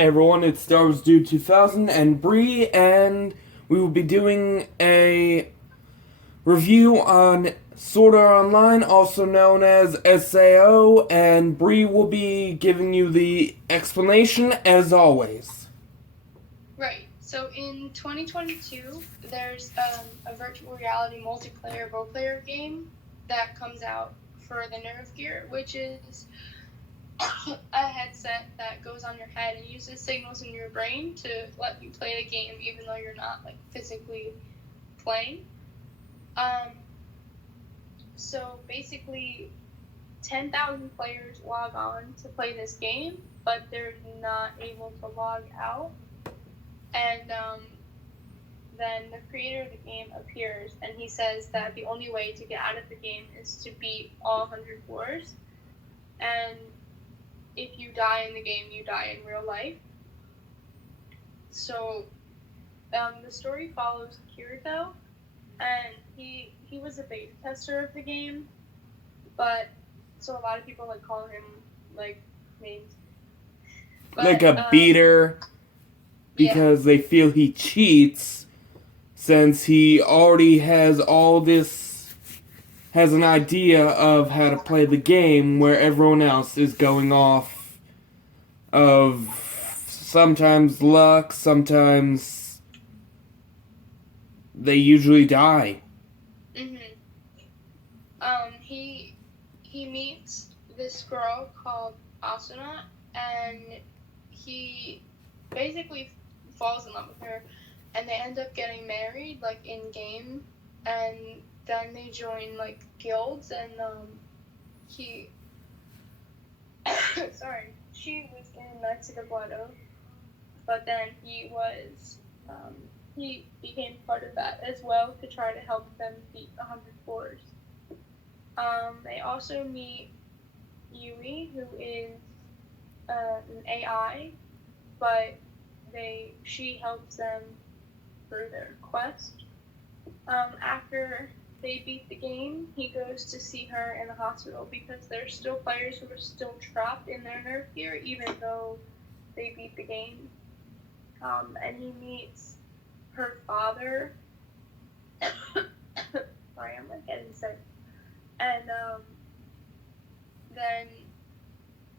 everyone, it's Star Wars Dude 2000 and Bree, and we will be doing a review on Sword Art Online, also known as SAO, and Bree will be giving you the explanation as always. Right. So in 2022, there's a virtual reality multiplayer role-player game that comes out for the Nerve Gear, which is a headset that goes on your head and uses signals in your brain to let you play the game even though you're not physically playing. So basically 10,000 players log on to play this game, but they're not able to log out. And then the creator of the game appears, and he says that the only way to get out of the game is to beat all 100 floors. And if you die in the game, you die in real life. So the story follows Kirito, and he was a beta tester of the game, but so a lot of people call him names. But, like a beater, because they feel he cheats, since he already has has an idea of how to play the game, where everyone else is going off of sometimes luck, sometimes they usually die. He meets this girl called Asuna, and he basically falls in love with her, and they end up getting married in game, and then they join guilds, and he sorry, she was in Mexico Blado, but then he became part of that as well to try to help them beat 100 floors. They also meet Yui, who is an AI, but she helps them through their quest. After they beat the game, he goes to see her in the hospital because there's still players who are still trapped in their Nerve Gear even though they beat the game. And he meets her father. Sorry, I'm getting sick. And then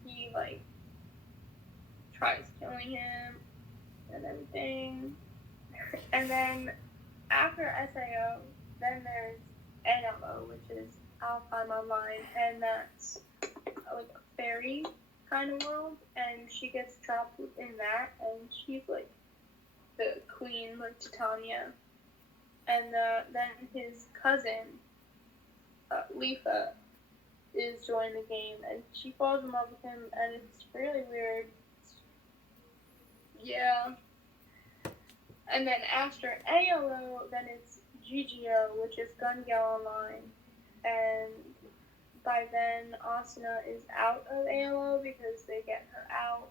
he tries killing him and everything. And then after SAO, then there's ALO, which is Alpine Online, and that's a fairy kind of world, and she gets trapped within that, and she's the queen, Titania. And then his cousin, Leafa, is joining the game, and she falls in love with him, and it's really weird. Yeah. And then after ALO, then it's GGO, which is Gun Gale Online, and by then Asuna is out of ALO because they get her out.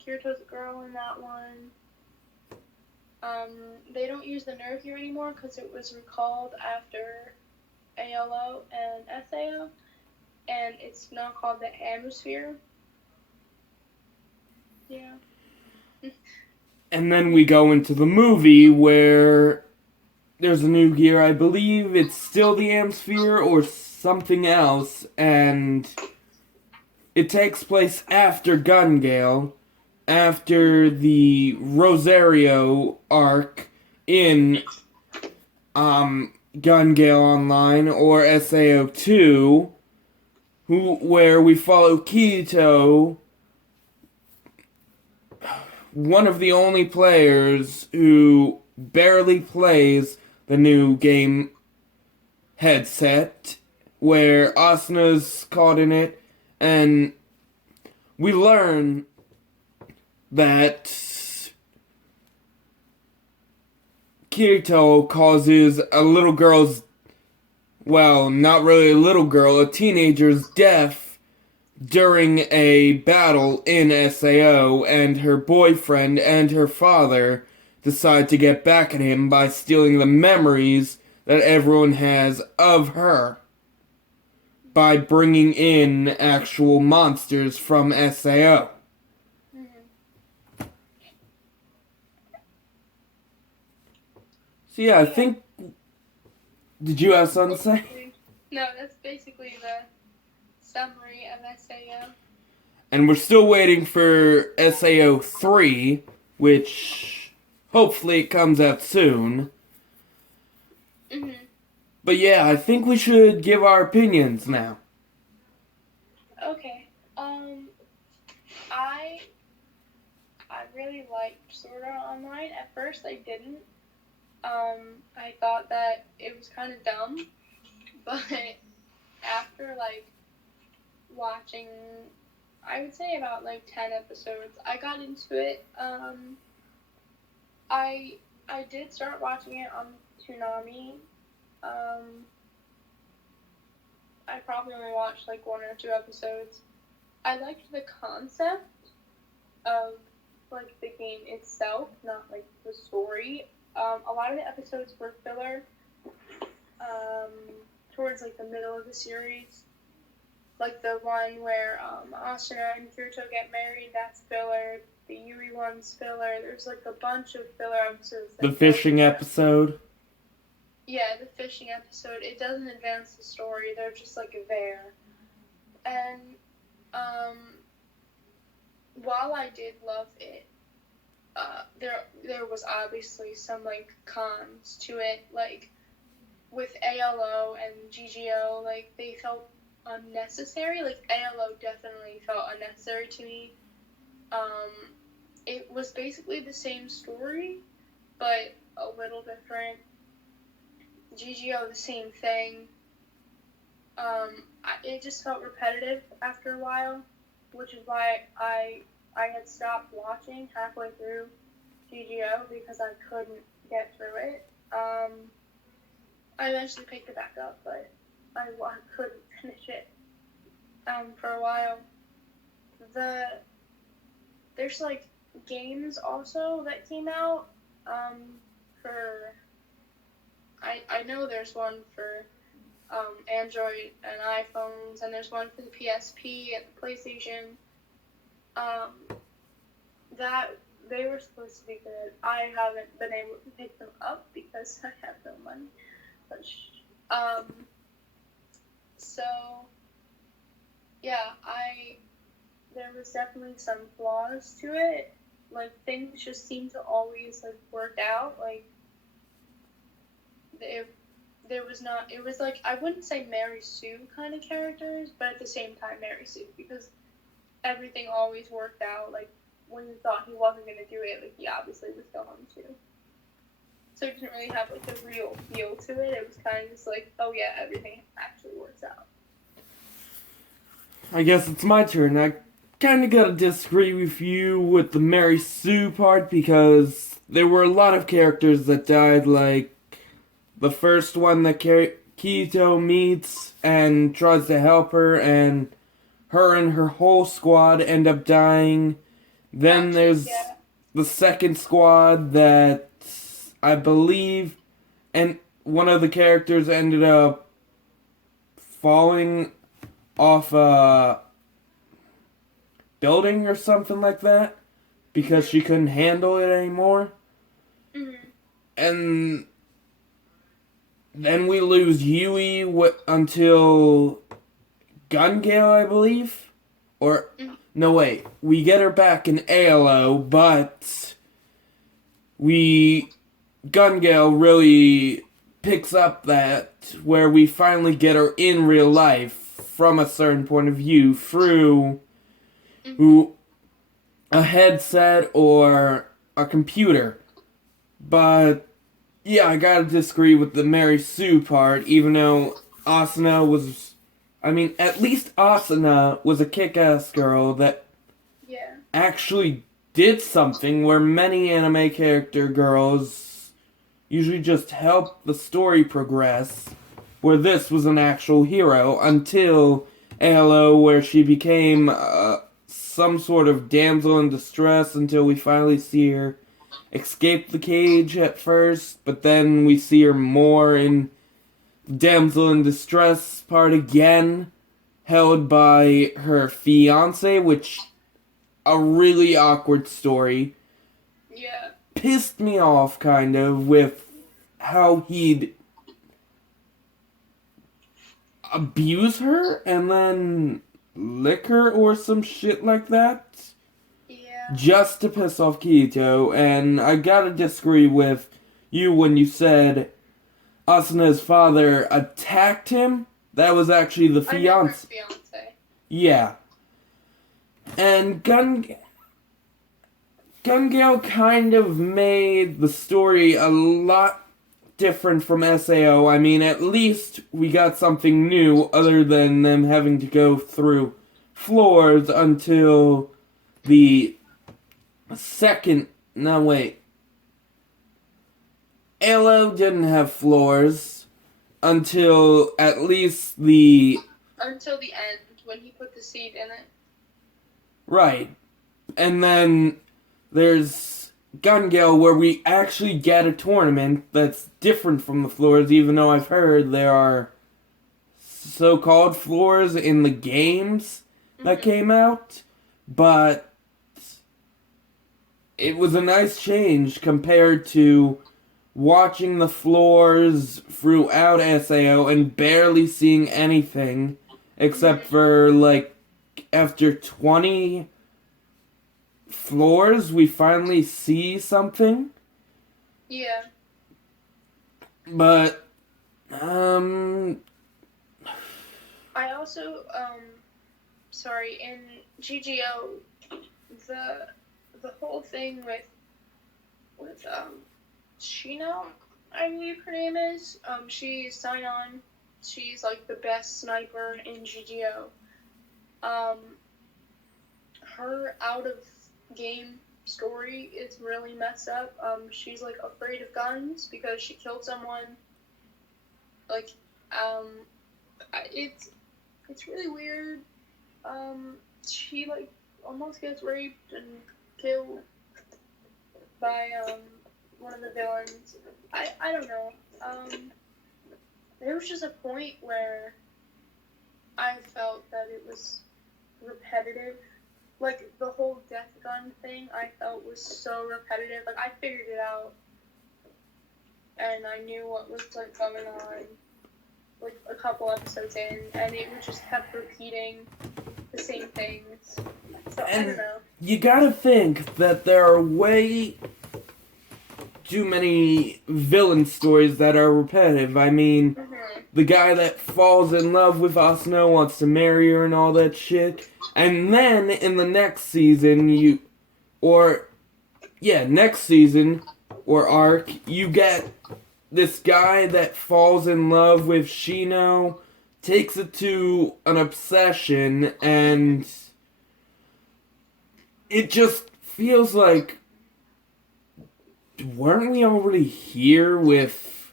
Kirito's a girl in that one. They don't use the Nerve Gear anymore because it was recalled after ALO and SAO, and it's now called the Atmosphere. Yeah. And then we go into the movie where there's a new gear. I believe it's still the Atmosphere or something else, and it takes place after Gun Gale, after the Rosario arc in Gun Gale Online or SAO2, where we follow Kirito, one of the only players who barely plays the new game headset, where Asuna's caught in it, and we learn that Kirito causes a little girl's, well, not really a little girl, a teenager's death during a battle in SAO, and her boyfriend and her father decide to get back at him by stealing the memories that everyone has of her. by bringing in actual monsters from SAO. Mhm. So yeah, I think... Did you have something to say? No, that's basically the summary of SAO. And we're still waiting for SAO 3, which hopefully it comes out soon. Mhm. But yeah, I think we should give our opinions now. Okay. I really liked Sword Art Online. At first, I didn't. I thought that it was kind of dumb, but after like watching, I would say about like 10 episodes, I got into it. I did start watching it on Toonami. Um, I probably only watched like 1 or 2 episodes. I liked the concept of like the game itself, not like the story. A lot of the episodes were filler. Um, Towards like the middle of the series, like the one where Asuna and Kirito get married, that's filler. The Yui one's filler. There's like a bunch of filler episodes. The fishing episode. Yeah, the fishing episode. It doesn't advance the story. They're just like there. And while I did love it, there was obviously some like cons to it. Like with ALO and GGO, like they felt unnecessary. Like ALO definitely felt unnecessary to me. It was basically the same story, but a little different. GGO, the same thing. It just felt repetitive after a while, which is why I had stopped watching halfway through GGO because I couldn't get through it. I eventually picked it back up, but I couldn't finish it for a while. There's like games also that came out for... I know there's one for Android and iPhones, and there's one for the PSP and the PlayStation. That they were supposed to be good. I haven't been able to pick them up because I have no money. So yeah, there was definitely some flaws to it. Like things just seemed to always like work out. Like there was not. It was like, I wouldn't say Mary Sue kind of characters, but at the same time Mary Sue, because everything always worked out. Like when you thought he wasn't going to do it, like he obviously was going to. So it didn't really have like a real feel to it. It was kind of just like, oh yeah, everything actually works out. I guess it's my turn. I kind of gotta disagree with you with the Mary Sue part, because there were a lot of characters that died, like the first one that Kirito meets and tries to help her, and her whole squad end up dying. Then there's the second squad that I believe, and one of the characters ended up falling off a building or something like that because she couldn't handle it anymore. Mm-hmm. And then we lose Yui until Gun Gale, I believe. Or, no wait, we get her back in ALO, but Gun Gale really picks up that where we finally get her in real life from a certain point of view through a headset or a computer. But yeah, I gotta disagree with the Mary Sue part, even though Asuna was... I mean, at least Asuna was a kick-ass girl that actually did something, where many anime character girls usually just help the story progress, where this was an actual hero, until ALO, where she became some sort of damsel in distress, until we finally see her escape the cage at first, but then we see her more in damsel in distress part again, held by her fiance, which a really awkward story. Yeah. Pissed me off kind of with how he'd abuse her and then lick her or some shit like that. Yeah. Just to piss off Kirito, and I gotta disagree with you when you said Asuna's father attacked him. That was actually the I know her fiance. fiance. Yeah. And Gun Gale kind of made the story a lot different from SAO. I mean, at least we got something new other than them having to go through floors until the second. No, wait. ALO didn't have floors until at least the. Until the end, when he put the seed in it. Right. And then there's Gun Gale where we actually get a tournament that's different from the floors, even though I've heard there are so-called floors in the games that came out. But it was a nice change compared to watching the floors throughout SAO and barely seeing anything except for, like, after 20 floors, we finally see something. Yeah. But, I also, sorry, in GGO, the whole thing with Shino, I believe her name is, she's Scion. She's, like, the best sniper in GGO. Her out-of-game story is really messed up. She's, like, afraid of guns because she killed someone. Like, it's really weird. She, like, almost gets raped and killed by, one of the villains. I don't know. There was just a point where I felt that it was repetitive. Like, the whole death gun thing I felt was so repetitive. Like, I figured it out. And I knew what was, like, going on, like, a couple episodes in. And it just kept repeating the same things. So, I don't know. You gotta think that there are way too many villain stories that are repetitive. I mean, the guy that falls in love with Asuna wants to marry her and all that shit. And then in the next season, next season or arc, you get this guy that falls in love with Shino, takes it to an obsession, and it just feels like, weren't we already here with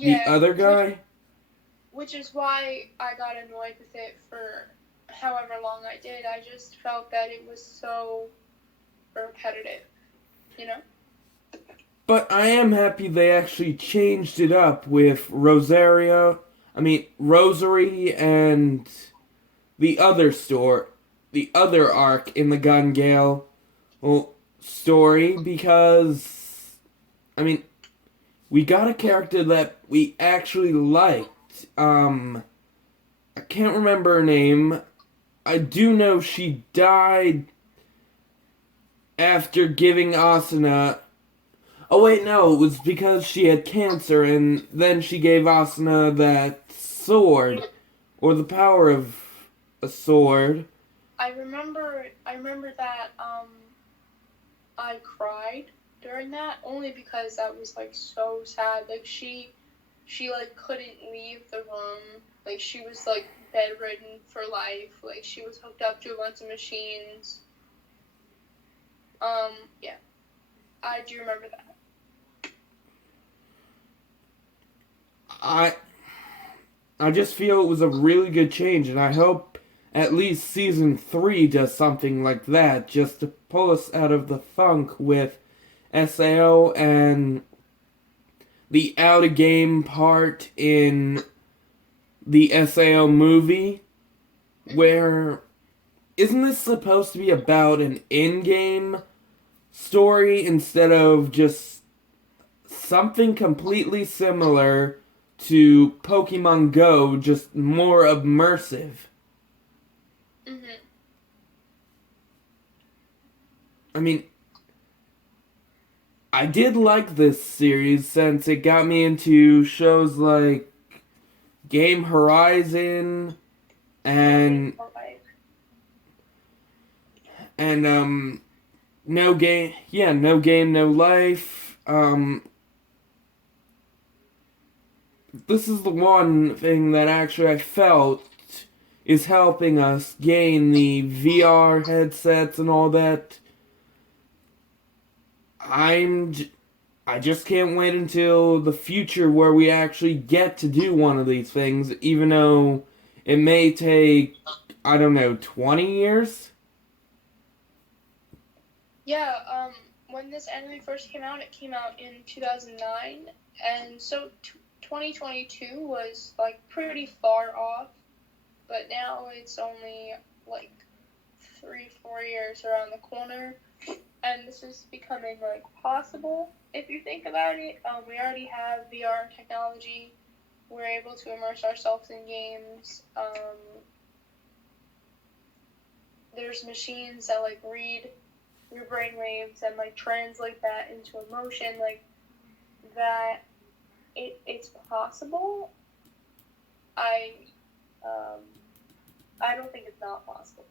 the other guy? Which is why I got annoyed with it for however long I did. I just felt that it was so repetitive, you know? But I am happy they actually changed it up with Rosary and the other arc in the Gun Gale story, because, I mean, we got a character that we actually liked. I can't remember her name. I do know she died after giving Asuna. Oh wait, no, it was because she had cancer, and then she gave Asuna that sword, or the power of a sword. I remember that, I cried during that, only because that was, like, so sad. Like, she like, couldn't leave the room. Like, she was, like, bedridden for life. Like, she was hooked up to a bunch of machines. Yeah. I do remember that. I just feel it was a really good change, and I hope at least Season 3 does something like that, just to pull us out of the funk with SAO and the out-of-game part in the SAO movie. where isn't this supposed to be about an in-game story instead of just something completely similar to Pokemon Go, just more immersive? Mhm. I mean, I did like this series since it got me into shows like Game Horizon No game, and no life. and no game, yeah, no game, no life. This is the one thing that actually I felt is helping us gain the VR headsets and all that. I'm j- I just can't wait until the future where we actually get to do one of these things, even though it may take, I don't know, 20 years? Yeah, when this anime first it came out in 2009, and so 2022 was like pretty far off, but now it's only like 3, 4 years around the corner, and this is becoming like possible. If you think about it, we already have VR technology. We're able to immerse ourselves in games. There's machines that like read your brain waves and like translate that into emotion, like that. It's possible. I um, I don't think it's not possible.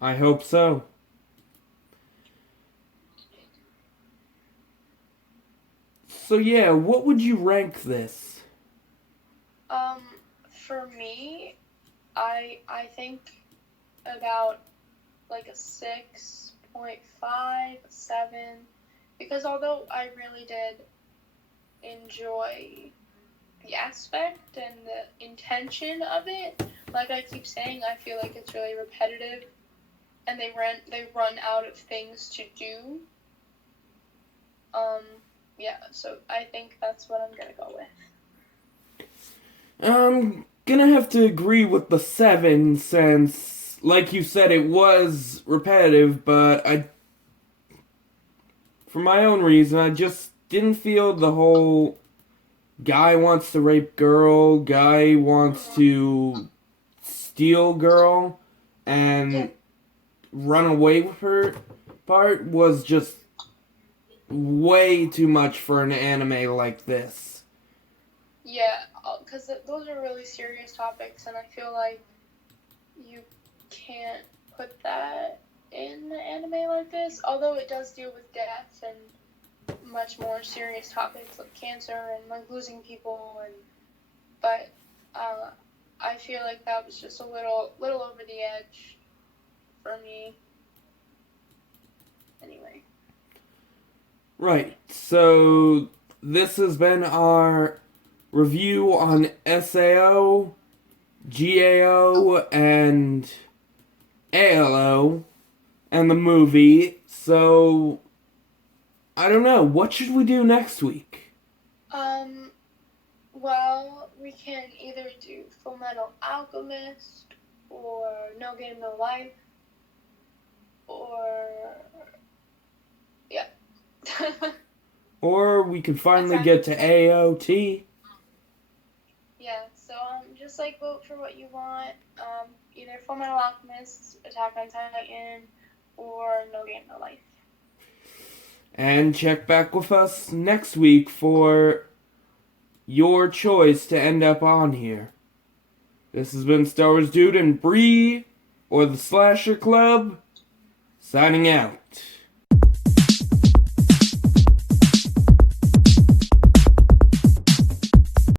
I hope so. So yeah, what would you rank this? Um, for me, I think about like a 6.5, 7, because although I really did enjoy the aspect and the intention of it, like I keep saying, I feel like it's really repetitive, and they run out of things to do. Um, yeah, so I think that's what I'm gonna go with. I'm gonna have to agree with the 7 since, like you said, it was repetitive, but for my own reason, I just didn't feel the whole guy wants to rape girl, guy wants Mhm. to steal girl, Yeah, and run away with her part was just way too much for an anime like this. yeah, because those are really serious topics, and I feel like you can't put that in an anime like this. Although it does deal with death and much more serious topics like cancer and like losing people, and but uh, I feel like that was just a little over the edge for me. Anyway, Right, so this has been our review on SAO, GAO, and ALO, and the movie. So, I don't know, what should we do next week? um, well, we can either do Full Metal Alchemist or No Game No Life or yeah. Or we could finally Attack on get to Titan. AOT. Yeah, so just like vote for what you want. Either Full Metal Alchemist, Attack on Titan, or No Game No Life. And check back with us next week for your choice to end up on here. This has been Star Wars Dude and Bree, or the Slasher Club, signing out.